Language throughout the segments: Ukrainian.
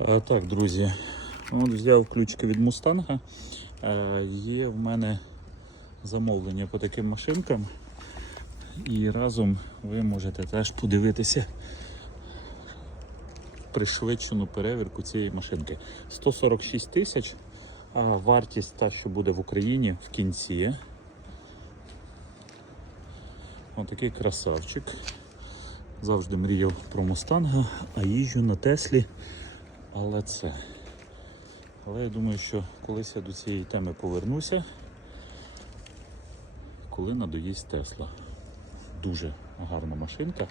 Е, Так, друзі, от взяв ключики від Мустанга. Е, Є в мене замовлення по таким машинкам. І разом ви можете теж подивитися пришвидшену перевірку цієї машинки. 146 тисяч, а вартість та, що буде в Україні в кінці. Отакий красавчик. Завжди мріяв про Мустанга, а їжджу на Теслі. Але це. Але я думаю, що колись я до цієї теми повернуся, коли надоїсть Тесла. Дуже гарна машинка.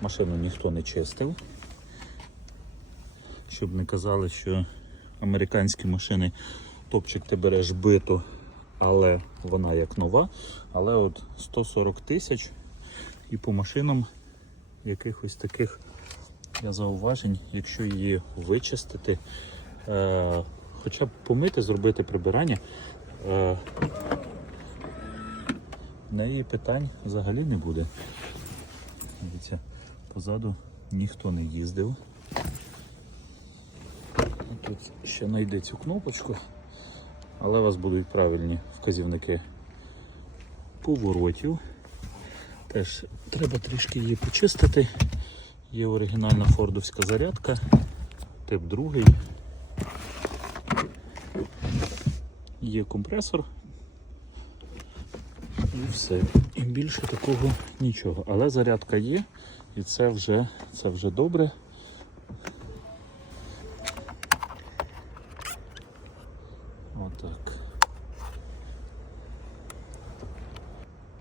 Машину ніхто не чистив. Щоб не казали, що американські машини топчик ти береш биту, але вона як нова. Але от 140 тисяч і по машинам якихось таких я зауважень, якщо її вичистити, е, хоча б помити, зробити прибирання, е, в неї питань взагалі не буде. Дивіться, позаду ніхто не їздив. Тут ще знайде цю кнопочку, але у вас будуть правильні вказівники поворотів. Теж треба трішки її почистити. Є оригінальна фордовська зарядка, тип другий. Є компресор. І все. І більше такого нічого. Але зарядка є, і це вже, це вже добре. Отак.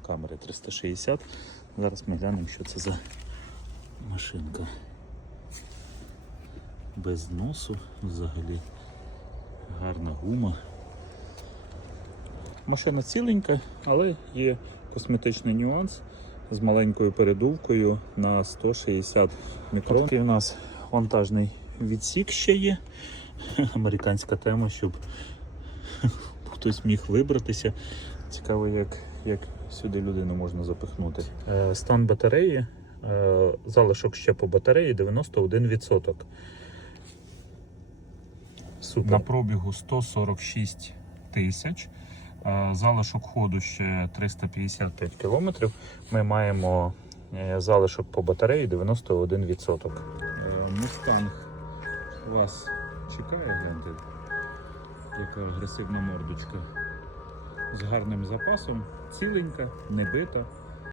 Камери 360. Зараз ми глянемо, що це за машинка. Без носу взагалі. Гарна гума. Машина ціленька, але є косметичний нюанс з маленькою передувкою на 160 мікрон. І у нас вантажний відсік ще є. Американська тема, щоб хтось міг вибратися. Цікаво, як, як сюди людину можна запихнути. Е, стан батареї, залишок ще по батареї 91%. Супер. На пробігу 146 тисяч. Е, Залишок ходу ще 355 кілометрів. Ми маємо е, залишок по батареї 91%. Мустанг вас чекає, гляньте, яка агресивна мордочка. З гарним запасом, ціленька, не бита.